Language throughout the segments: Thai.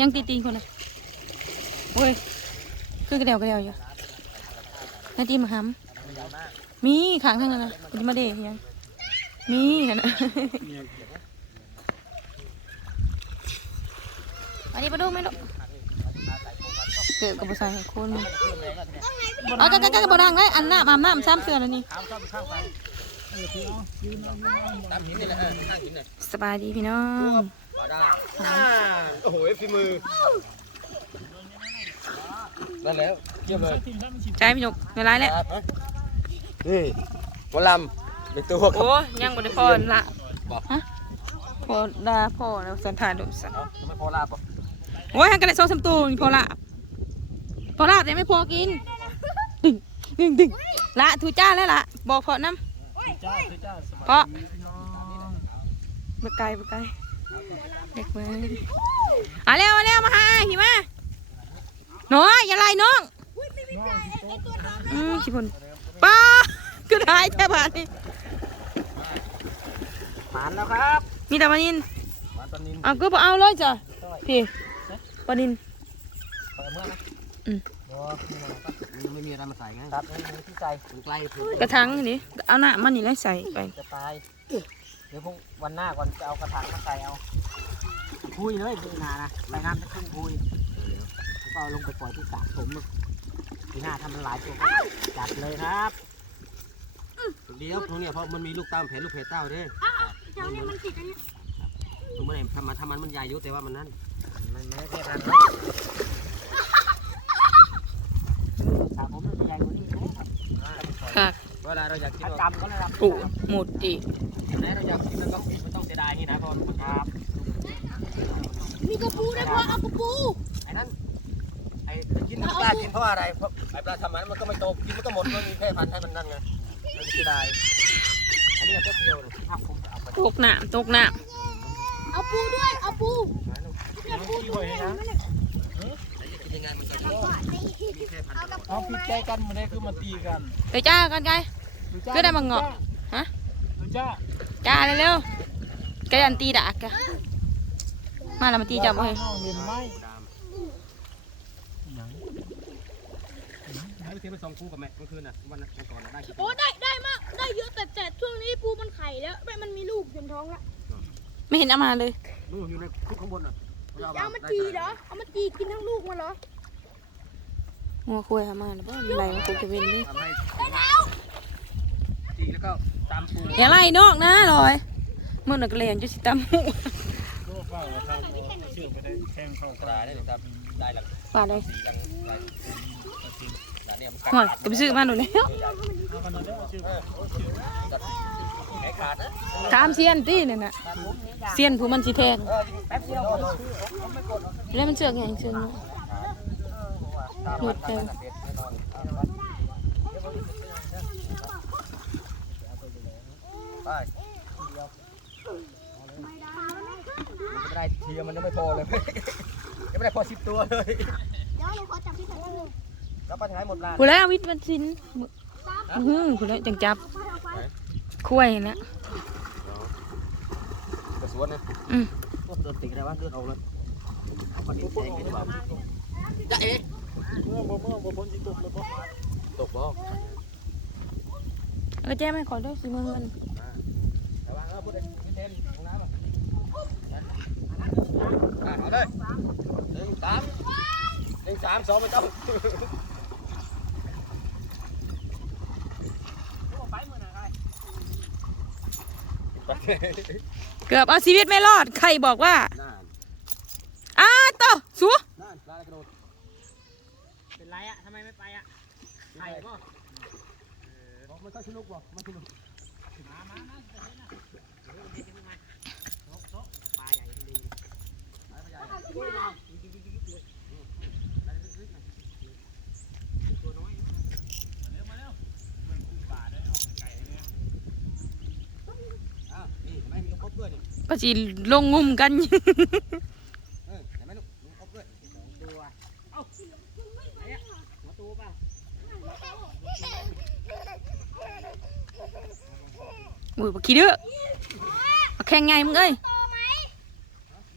ยังตีตีนคนน่ะโอ้ยคือกระเดียวกระเดียวอยู่นาตีมาหำมีขางทางนั้นนะคุณมาเดะยังมีนั่นะอันนี้ปลาดุกไหมลูกเกิดกับภาษาคนเอากันกันกันบ่ดังเลยอันหน้ำอาบน้ำซ้ำเสือแล้วนี่ตามหินนี่แหละเอง บายดีพี่น้องมาได้โอ้โหฝีมือนั่นแล้วเกี่ยวเลยใจพี่นกในร้ายแล้วนี่หมอลำเป็นตัวโอ้ยังบ่ได้พอละบอกฮะพอดาพอแล้วสันทานดูสันเอ้าทำไมพอลาบอะโอ้ยหันกันได้สองสามตัวนี่พอละพอละแต่ไม่พอกินดึงดึงดึงละทูจ้าแล้วล่ะบอกพอน้ำจ้าจ้าสบายเพราะดีพี่น้องเบไกลเบไกล เด็กเว้ยอะเร็วมาเร็วมาหาหิมะน้อยอย่าไล่น้องอืมชิพนป้าคือหายแทบผ่านนี่ผ่านแล้วครับมีแต่ปลานินมาตอนนี้เอาก็บเอาเลยจ้ะพี่ปลานินเปิดเมื่อนะอืมบอพี่น้องครับมันไม่มีอะไรมาใส่ไงตัดให้มีที่ใจมันไกลเพิ่มกระถังนี่เอาหน้ามันนี่แล้วใส่ไปจะตายเดี๋ยวพรุ่งวันหน้าก่อนจะเอากระถางมาใส่เอา พุยเลยปีหน้านะใส่น้ำจะครึ่งพุยแล้วก็เอาลงไปปล่อยที่สระผมปีหน้าทำมันหลายตัวก็จัดเลยครับเดี๋ยวพวกเนี้ยเพราะมันมีลูกเต้าแผลลูกเพเต้าเด้มันมันมันไหนทำมาทำมันมันใหญ่อยู่แต่ว่ามันนั่นมันไม่ใช่พันธุ์สระผมมันจะใหญ่กว่านี้ค่ะเวลาเราอยากกินถ้าเราจำก็เลยรับปูหมดอีกไหนเราอยากกินแล้วก็ไม่ต้องเสียดายนี่นะพราะครับ มีกระปูด้วยพ่อเอากระปู ไอ้นั่นไอ้กินปลากินเพราะอะไรเพราะไอ้ปลาทำมันมันก็ไม่โตกินมันก็หมดมันมีแค่พันให้มันนั่นไงมันเสียดายอันนี้แป๊บเดียวเลยถ้าผมจะเอาไปตกน้ำตกน้เอาปูด้วย เอาปูกินยังไงมันก็มีแค่พันเอาผิดใจกันมาได้คือมาตีกันำเดี๋ยวจ้ากันไงคือได้มาเงาะฮะดูจ้าจ้าเร็วๆแกยันตีดากกะ มาแล้วมาตีจับเลยเห็นไหมดามให้ไปเทียบไปสองคู่กับแม่เมื่อคืนน่ะวันนั้นก่อนได้กี่โอ้ได้ได้มากได้เยอะแต่แต่ช่วงนี้ปูมันไข่แล้วแม่มันมีลูกเต็มท้องแล้วไม่เห็นเอามาเลยนู่นอยู่ในคุกข้างบนน่ะจะเอามาจีเหรอเอามาจีกินทั้งลูกมันเหรอหัวคุยหามาแล้วบ่ไหลมาคุยจะเว้นด้วยทำให้จีแล้วก็ตามปูอย่าไล่นอกนะลอยเมื่อนักเรียนจะสิตามหู โลกว่าทางเชื่อไปได้แทงเข้าปลาได้เลยครับได้หลักป่าเลยสีหลังได้หลังเนี่ยมันกัดหัวก็ไปซื้อมาหนูแล้วเอากันเลยขาดนะตามเซียนตี้เนี่นน่ะเซียนผู้มันสิแทงแล้วมันเชือกไงเชือกหยุดเร็วไปมันจะ ได้เทียมมันยังไม่พอเลย ยังไม่ได้พอสิบตัวเลยเดี๋ยวเราขอจับพี่ใส่กันเลยแล้วปลาท้ายหมดละผู้แล้ววิทย์มันสินอื้อหือผู้แล้วจังจับคุ้ยนะ กระสวนนะอืมเดินติดอะไรวะเดินออกเลยมันเองดีกว่าจะเอ๊ะเมื่อบ่เมื่อบ่พ้นสิตกเลยบ่ตกบ่แล้วก็แจ้ไม่ขอด้วยสิมือมันระวังเออพูดเลยพี่เต้นข องน้ำอะเอาเลยหนึ่งสามหนึ่งสามสองไม่ต้องเกือบเอาชีวิตไม่รอด ใครบอกว่านั่นอ้าต่อสัวนั่นปลากระโดดเป็นไรอะทำไมไม่ไปอะไข่ก็บอกมันต้องสนุกบ่มันสนุกมามามา ตัวน้อยมาเร็วมาเร็วเหมือนคู่ป่าได้ออกไ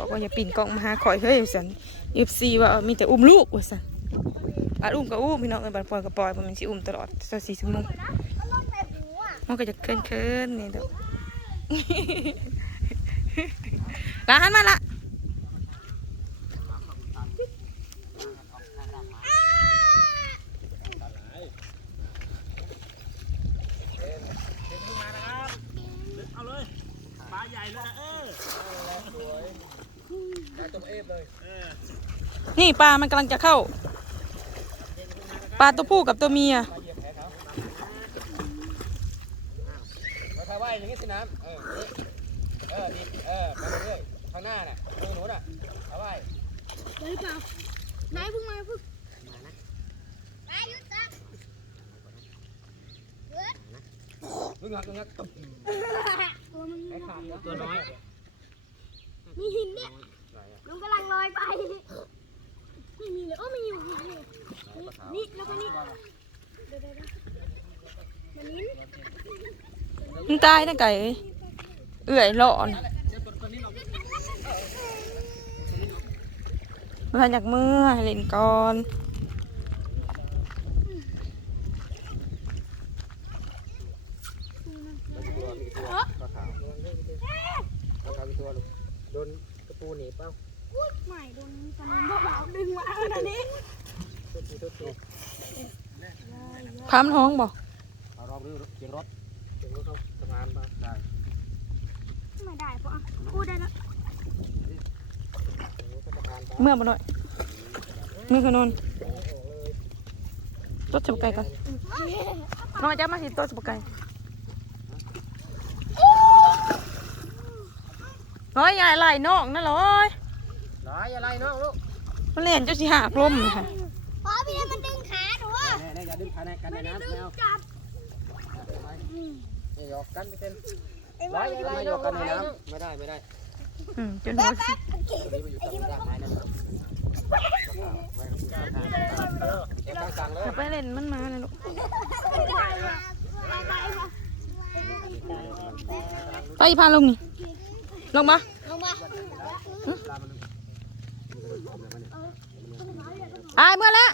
บอกว่าอย่าปีนกล้องมาหาข่อยเฮ้ยสันเอฟซีว่ามีแต่อุ้มลูกว่าสันอาอุ้มก็อุ้มพี่น้องเอ้ยบัดปล่อยก็ปล่อยมันสิอุ้มตลอดสสี่ชั่วโมงมันก็จะเคินเคินๆนี่เด้อ ละหันมาละ เอาเลยปลาใหญ่เลยนะเออ ได้ต้มเอฟเลย เออ นี่ ปลามันกำลังจะเข้า ปลาตัวผู้กับตัวเมียมาเหยียบแผลเขามาถ่ายว่ายอย่างนี้สิน้ำเออ เออดีเออไปเรื่อยข้างหน้าน่ะมือหนูน่ะถ่าว่ายได้เปล่านายเพิ่งมาเพิ่งนายหยุดจ้ะลึกหักลึกหักตุ๊บตัวมันไอ้าดนะตัวน้อย มีหินเนี่ยลุงกำลังลอยไป ไม่มีเลยโอ้ไม่อยู่หินนี่นี่แล้วก็นี่เดี๋ยวเดี๋ยวเดี๋ยวมันนิ้นมันตายนะไก่เอ้ยเอื่อยหลอนมันอยากมือให้เล่นก่อนตัวมีกี่ตัวปลาขาวปลาขาวกี่ตัวลูกโดนตะปูหนีบเป้า อุ้ยไม่โดนตอนนี้พวกเราดึงมาอันนี้ตัวปูตัวปูพามนท้องบ่เอารอบรื้อเสียงรถถึงเขาทำงานมาได้ไม่ได้เพราะพูดได้แล้วถึงเขาทำงานไปเมื่อบ่หน่อยเมื่อขนอนรถจับไก่ก่อนน้องจะมาสิตัวจับไก่น้อยใหญ่ไหลนอกนั่นเหรอโอ้ย น้อยอะไรน้องลูกมันเล่นเจ้าสิหาพรมเลยค่ะพอพี่มันดึงขาหนูอะแน่แน่อย่าดึงขาในกันในน้ำดึแมงวจับอย่าหยอกกันไปเป็นไอ้ร้ว่าอยไอ้อะไรไม่หโยยอกกกักันนในในน้น้ำไม่ได้ไม่ได้อืมจนหัวสิตัวนี้มันอยู่ตามรากไม้นั่นแค่ข้างกลางเลยอย่าไปเล่นมันมาเลยลูกไปไปค่ะไปพาลงนี่ลงมา ลงมา อายเมื่อแล้ว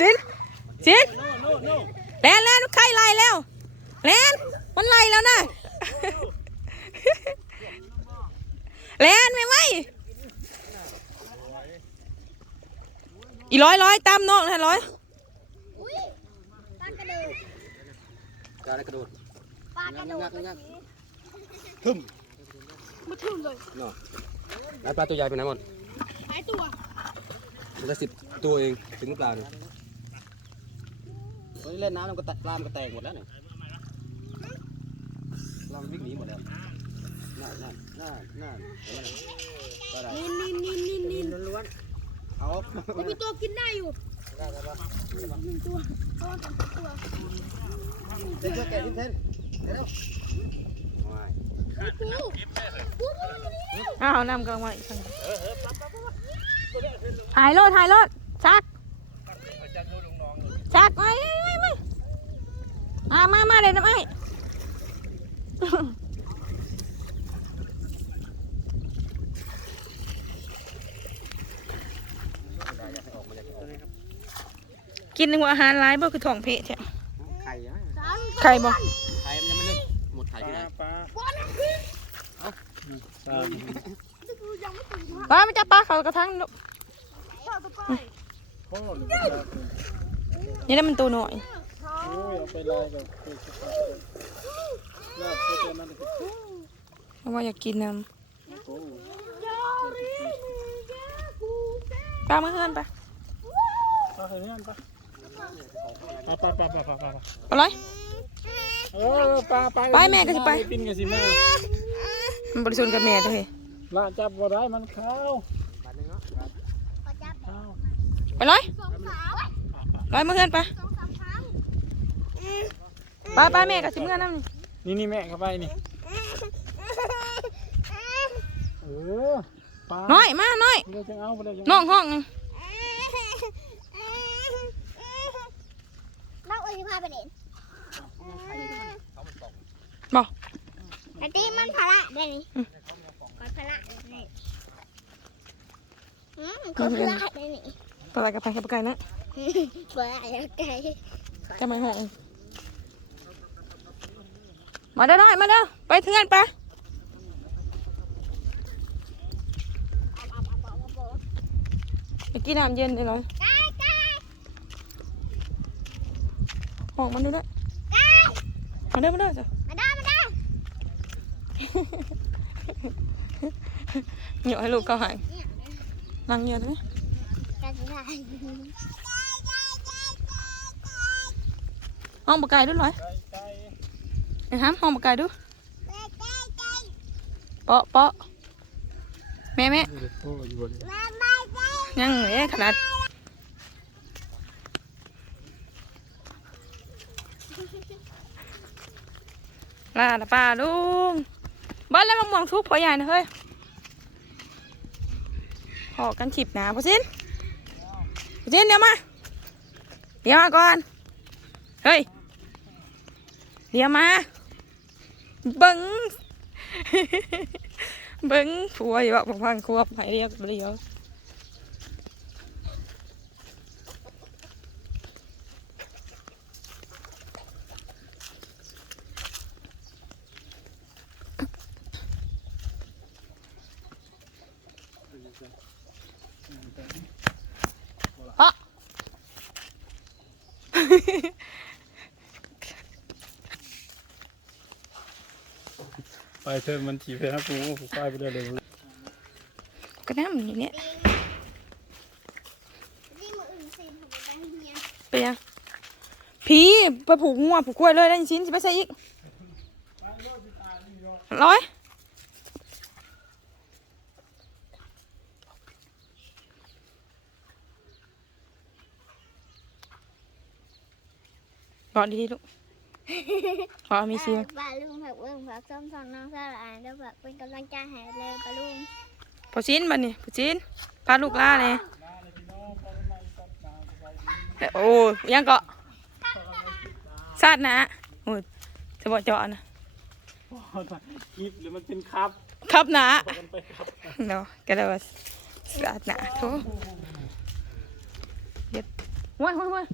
สินสินโน่โน่โน่แลนแลนใครไล่แล้วแลนมันไล่แล้วนะแลนไม่ไหมอีร้อยร้อยตามน้องนะร้อยอุ้ยปลากระโดดจะได้กระโดดปลากระโดดงักงักงักทึมมาถึงเลยเนาะแล้วปลาตัวใหญ่ไปไหนหมดหายตัว มันจะสิบตัวเองถึงหรือเปล่าเนี่ยเฮ้ยเล่นน้ำมันก็แตกปลามันก็แตกหมดแล้วเนี่ยเรามันวิ่งหนีหมดแล้วน่าน่าน่าน่าเห็นไหมน่ะปลาอะไรนินนินนินนินนินล้วนเอาแต่มีตัวกินได้อยู่ได้ได้ปะหนึ่งตัวเอาสองตัวเต้นช่วยแกะทิ้งเต้นเร็วปูปูปูตัวนี้เนี่ยอ้าวนำกลางไว้อีกครั้ง ถ่ายรถถ่ายรถชักชักไม่ไม่ไม่มามามาเดี๋ยวน้ำไอ้กินหัวอาหารร้ายบ่คือท้องเพะใช่ไข่อะสามไข่บ่ไข่มันยังไม่เล่นหมดไข่ปที่ไหนลาปลาบอลนะพี่สามกูยังไม่ถึงว่าปลาไม่จับปลาเขากระทั่ง ลูกปลาตะก้อยโอ้ยนี่นั่นมันตัวหน่อย โอ้ยเอาไปลายกับเด็กลาบโปรตีนมันก็เพราะว่าอยากกินน้โอ้ยาลีมีแกกูแกำปลาเมื่อเฮือนไปปลาเฮียนปะปลาปลาปลาปลาปลาปลาปลาร้อยเออปลาปลาไปแม่ก็สิไปปิ้นกันสิแม่มันบริสุทธิ์กับแม่เด้อเฮ้ยลาจับบ่ได้มันเข้าปลาจับเข้า ไปร้อยสองสามร้อยเมื่อเฮือนไปสองสามครั้งปลาปลาแม่กับสิเมื่อนั่นปนี่นี่แม่เข้าไปนี่เออปลาน้อยมาน้อยเดี๋ยวจะเอาไปเลยจังน้องห้องน้องเอ้ยพาไปเด่นบอกไอ้ตีมันพาระได้นี่ก่อนพาระนี่อืมก่อนพาระได้นี่ ปลากับไปกับไก่นะเบื่ออะไรไก่จะมาห้องมาเด้อน้อยมาเด้อไปเทือนไปไปกินน้ำเย็นเลยเหรอไก่ไก่ห้องมันดูด้วยมาเด้อมาเด้อจ้ะมาได้มาได้เหนียวให้ลูกเขาหายนั่งเหนียวได้ไหมกัน ได้ห้องปลาไก่ด้วยเหรอไก่ไก่ไอ้ห้ามห้องปลาไก่ดูเปาะเปาะแม่แม่ยังเอ๊ะขนาดลาละป้าลุงบ้านแล้วมังม่วงทุบพอใหญ่นะเฮ้ยพอกันขีบหนาพอสิน พอสินเดี๋ยวมาเดี๋ยวมาก่อนเฮ้ยเดี๋ยวมา เบิ้ง เบิ้งผัวอยู่ว่าผมพังครัวไปเรียกเรียว อะ ไป เถอะมันจีบไปนะปูปูไปไปได้เลยก็น้ำอยู่เนี่ยตีมืออื่นสิผมไปเฮียเป็นยังผีไปผูกงัวผูกกล้วยเลยได้ชิ้นสิไปใส่อีกร้อยบอกดีๆลูก ขอมีเสียงปลาลุงผักเบิ้งผักส้มสองน้องสลายแล้วผักเป็นกำลังใจให้เลยปลาลุงพอชิ้นบันนี่พอชิ้นพาลูกล่าเลยโอ้ยังเกาะซาดนะโอ้ยจะบอกเจาะนะคลิปหรือมันเป็นครับ ครับนะมันไปครับเนาะก็เลยว่าซาดนะโถเด็ดว้ายว้ายว้าย